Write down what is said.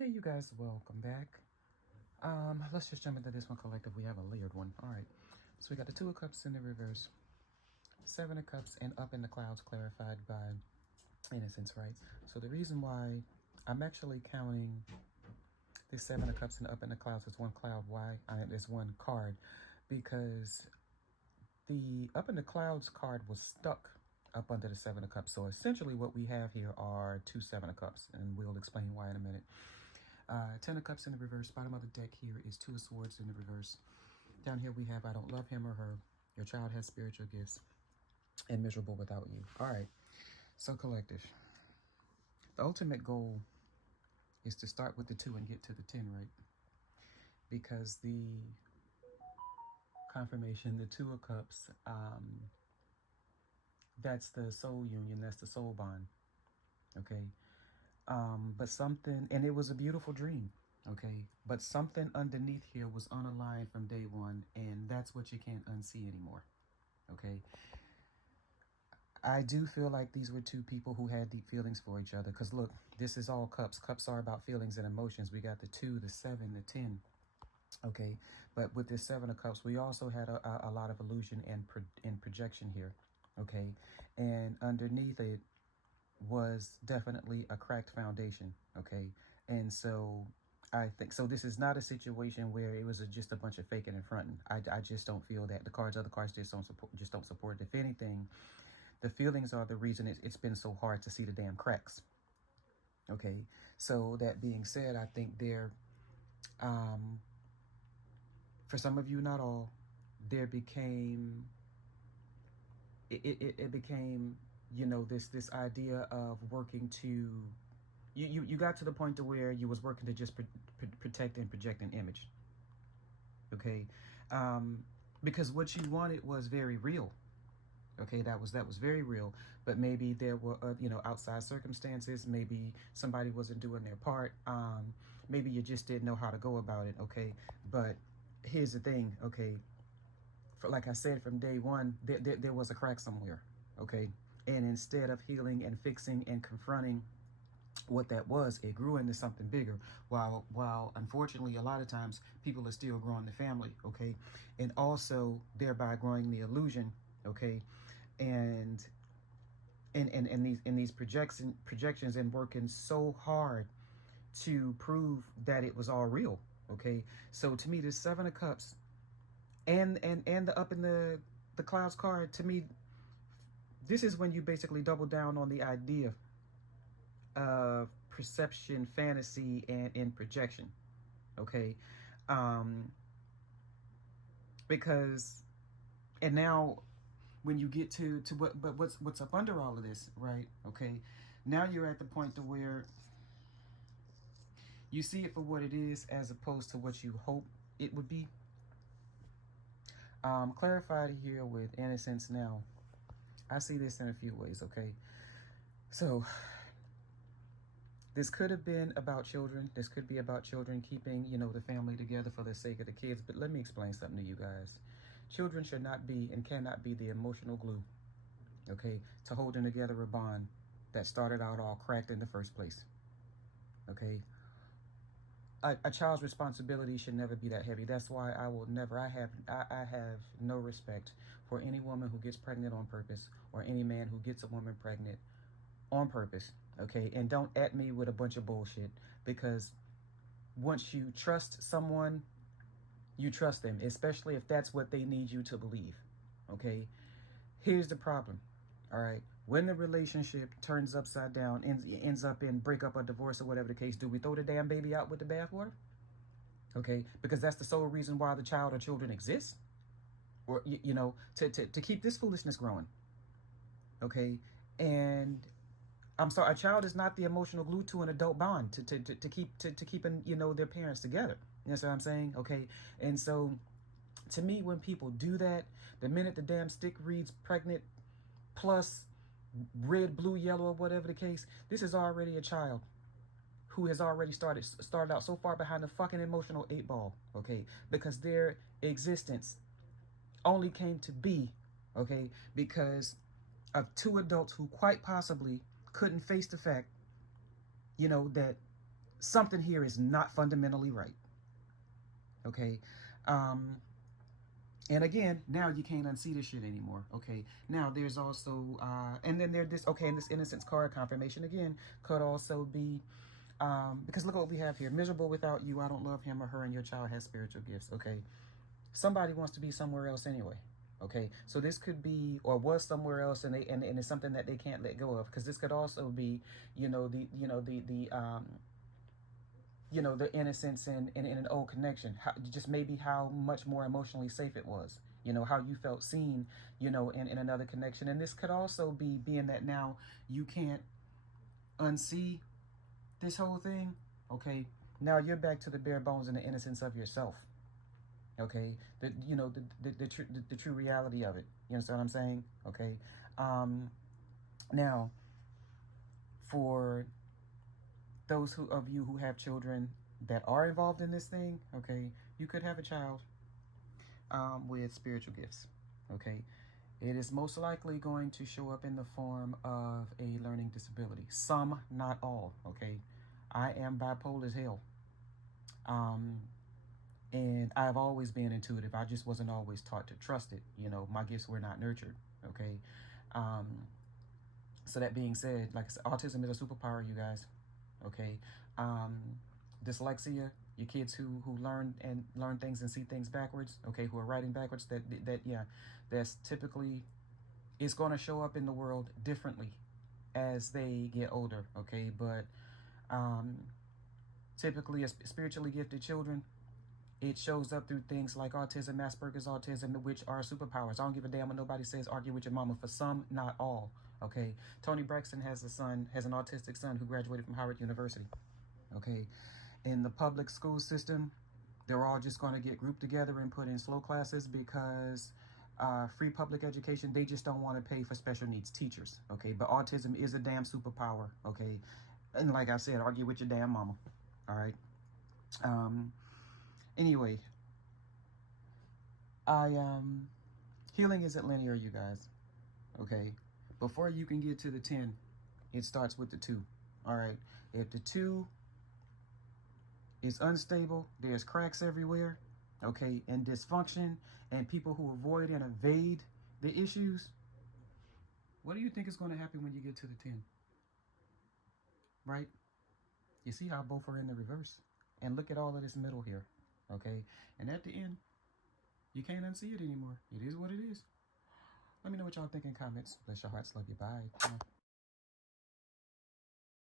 Hey, you guys, welcome back. Let's just jump into this one collective. We have a layered one. All right. So we got the Two of Cups in the reverse, Seven of Cups, and Up in the Clouds clarified by Innocence, right? So the reason why I'm actually counting this Seven of Cups and Up in the Clouds as one cloud, as one card, because the Up in the Clouds card was stuck up under the Seven of Cups. So essentially what we have here are two Seven of Cups, and we'll explain why in a minute. Ten of Cups in the reverse. Bottom of the deck here is Two of Swords in the reverse. Down here we have I don't love him or her. Your child has spiritual gifts. And miserable without you. All right. So collective. The ultimate goal is to start with the 2 and get to the 10, right? Because the confirmation, the Two of Cups, that's the soul union. That's the soul bond. Okay. But something, and it was a beautiful dream. Okay, but something underneath here was unaligned from day one, and that's what you can't unsee anymore. Okay, I do feel like these were two people who had deep feelings for each other, because look, this is all cups. Cups are about feelings and emotions. We got the 2, the 7, the 10. Okay, but with this 7 of Cups, we also had a lot of illusion and projection here. Okay, and underneath it was definitely a cracked foundation. Okay, and so I think so. This is not a situation where it was just a bunch of faking and fronting. I just don't feel that the other cards just don't support. If anything, the feelings are the reason it's been so hard to see the damn cracks. Okay, so that being said, I think there, for some of you, not all, there became it became, you know, this idea of working to you got to the point to where you was working to just protect and project an image. Okay, because what you wanted was very real. Okay, that was very real, but maybe there were outside circumstances. Maybe somebody wasn't doing their part. Maybe you just didn't know how to go about it. Okay, but here's the thing. Okay, like I said, from day one, there was a crack somewhere. Okay, and instead of healing and fixing and confronting what that was, it grew into something bigger. While unfortunately a lot of times people are still growing the family. Okay, and also thereby growing the illusion. Okay, and in these projections and working so hard to prove that it was all real. Okay, so to me, this 7 of Cups and the Up in the Clouds card, to me, this is when you basically double down on the idea of perception, fantasy, and projection. Okay, because and now when you get to what's up under all of this, right? Okay, now you're at the point to where you see it for what it is as opposed to what you hope it would be. Clarified here with Innocence. Now I see this in a few ways. Okay, so this could have been about children. This could be about children keeping, the family together for the sake of the kids. But let me explain something to you guys. Children should not be and cannot be the emotional glue, okay, to holding together a bond that started out all cracked in the first place. Okay, a child's responsibility should never be that heavy. That's why I have no respect for any woman who gets pregnant on purpose, or any man who gets a woman pregnant on purpose. Okay, and don't at me with a bunch of bullshit, because once you trust someone, you trust them, especially if that's what they need you to believe. Okay, here's the problem. All right, when the relationship turns upside down, ends up in breakup or divorce or whatever the case, do we throw the damn baby out with the bathwater? Okay, because that's the sole reason why the child or children exist, or to keep this foolishness growing. Okay, and I'm sorry, a child is not the emotional glue to an adult bond to keeping their parents together. You know what I'm saying? Okay, and so to me, when people do that, the minute the damn stick reads pregnant plus red, blue, yellow, or whatever the case, this is already a child who has already started out so far behind the fucking emotional 8 ball. Okay, because their existence only came to be, okay, because of two adults who quite possibly couldn't face the fact, that something here is not fundamentally right. Okay. And again, now you can't unsee this shit anymore. Okay. Now there's also, and then there's this, okay, and this innocence card confirmation again could also be, because look what we have here. Miserable without you, I don't love him or her, and your child has spiritual gifts. Okay. Somebody wants to be somewhere else anyway. Okay. So this could be, or was somewhere else, and and it's something that they can't let go of. Because this could also be, the innocence in an old connection, just maybe how much more emotionally safe it was, how you felt seen, in another connection. And this could also be being that now you can't unsee this whole thing. Okay, now you're back to the bare bones and the innocence of yourself. Okay, the true reality of it. You understand what I'm saying? Okay. Now, for those of you who have children that are involved in this thing, okay, you could have a child with spiritual gifts. Okay, it is most likely going to show up in the form of a learning disability. Some, not all. Okay, I am bipolar as hell, and I've always been intuitive. I just wasn't always taught to trust it. My gifts were not nurtured. Okay, so that being said, like I said, autism is a superpower, you guys. Okay, dyslexia, your kids who learn things and see things backwards. Okay, who are writing backwards. That's typically, it's going to show up in the world differently as they get older. Okay, but typically, as spiritually gifted children, it shows up through things like autism, Asperger's autism, which are superpowers. I don't give a damn what nobody says. Argue with your mama. For some, not all. Okay, Tony Braxton has an autistic son who graduated from Howard University. Okay, in the public school system, they're all just going to get grouped together and put in slow classes because free public education, they just don't want to pay for special needs teachers. Okay, but autism is a damn superpower. Okay, and like I said, argue with your damn mama. All right. Anyway, healing isn't linear, you guys. Okay, before you can get to the 10, it starts with the 2. All right, if the 2 is unstable, there's cracks everywhere, okay, and dysfunction, and people who avoid and evade the issues, what do you think is going to happen when you get to the 10? Right? You see how both are in the reverse? And look at all of this middle here, okay? And at the end, you can't unsee it anymore. It is what it is. Let me know what y'all think in comments. Bless your hearts. Love you. Bye.